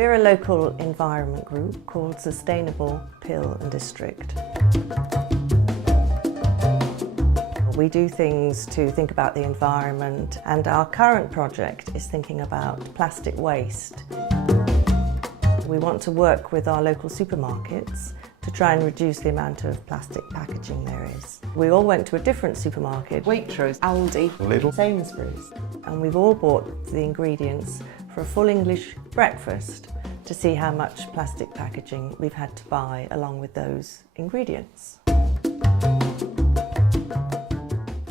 We're a local environment group called Sustainable Pill and District. We do things to think about the environment, and our current project is thinking about plastic waste. We want to work with our local supermarkets to try and reduce the amount of plastic packaging there is. We all went to a different supermarket, Waitrose, Aldi, Lidl, Sainsbury's, and we've all bought the ingredients for a full English breakfast to see how much plastic packaging we've had to buy along with those ingredients.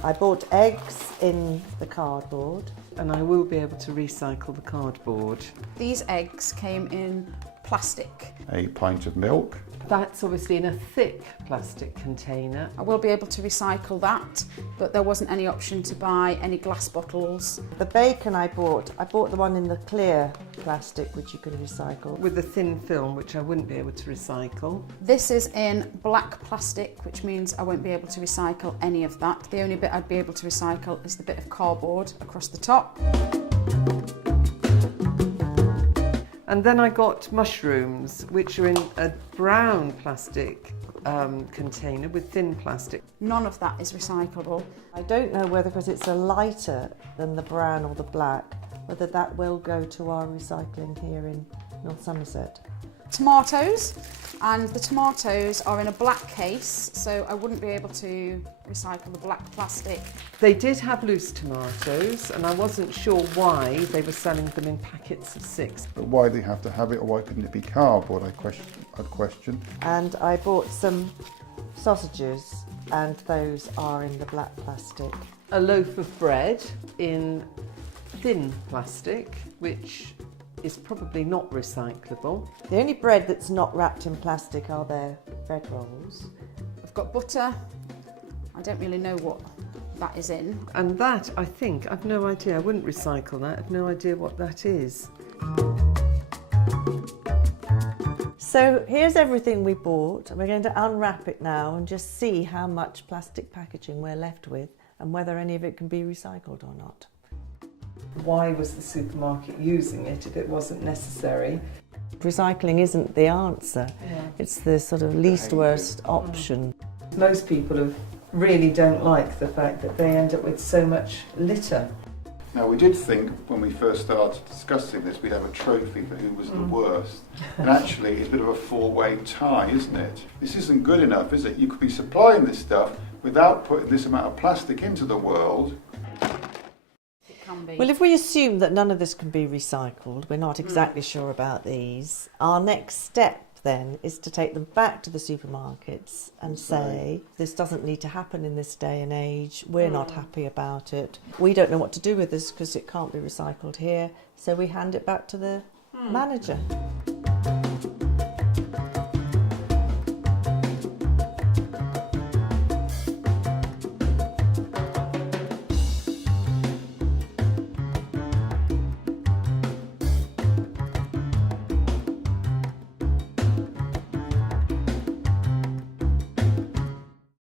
I bought eggs in the cardboard. and I will be able to recycle the cardboard. These eggs came in plastic. a pint of milk, That's obviously in a thick plastic container. I will be able to recycle that, but there wasn't any option to buy any glass bottles. The bacon I bought the one in the clear plastic which you can recycle. With the thin film, which I wouldn't be able to recycle. This is in black plastic, which means I won't be able to recycle any of that. The only bit I'd be able to recycle is the bit of cardboard across the top. And then I got mushrooms, which are in a brown plastic container with thin plastic. None of that is recyclable. I don't know whether, because it's a lighter than the brown or the black, whether that will go to our recycling here in North Somerset. Tomatoes, and the tomatoes are in a black case, so I wouldn't be able to recycle the black plastic. They did have loose tomatoes, and I wasn't sure why they were selling them in packets of 6. but why they have to have it, or why couldn't it be cardboard, I'd question. And I bought some sausages, and those are in the black plastic. A loaf of bread in thin plastic, which is probably not recyclable. The only bread that's not wrapped in plastic are their bread rolls. I've got butter. I don't really know what that is in. And that, I think, I've no idea. I wouldn't recycle that. I've no idea what that is. So here's everything we bought, and we're going to unwrap it now and just see how much plastic packaging we're left with and whether any of it can be recycled or not. Why was the supermarket using it if it wasn't necessary? Recycling isn't the answer. It's the sort of least worst option. Most people really don't like the fact that they end up with so much litter. Now, we did think when we first started discussing this, we'd have a trophy for who was the worst. And actually, it's a bit of a four-way tie, isn't it? This isn't good enough, is it? You could be supplying this stuff without putting this amount of plastic into the world. Well, if we assume that none of this can be recycled, we're not exactly sure about these, our next step then is to take them back to the supermarkets and say, this doesn't need to happen in this day and age, we're not happy about it, we don't know what to do with this because it can't be recycled here, so we hand it back to the manager.